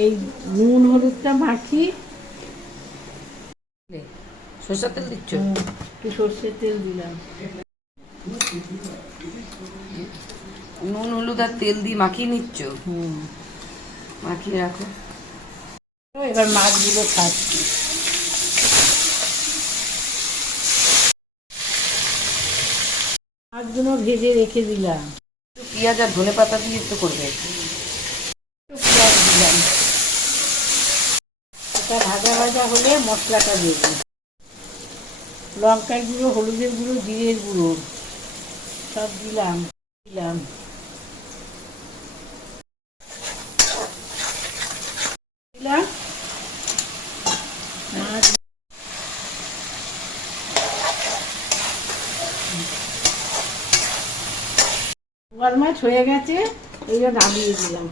এই নুন হলুদটা মাখি। সরষের তেল দিচ্ছ? একটু সর্ষের তেল দিলাম। নুন হলুদ আর তেল দিয়ে মাখিয়ে নিচ্ছ? হুম। মাখিয়ে রাখো। এবার মাছগুলো খাচ্ছি মাছগুলো ভেজে রেখে দিলাম। পেঁয়াজ আর ধনে পাতা দিয়ে একটু করবে। একটু পেঁয়াজ দিলাম। এটা ভাজা ভাজা হলে মশলাটা দেবো লঙ্কার গুঁড়ো, হলুদের গুঁড়ো, জিরের গুঁড়ো, সব দিলাম দিলাম। মাছ মাছ হয়ে গেছে, এইবার নামিয়ে দিলাম।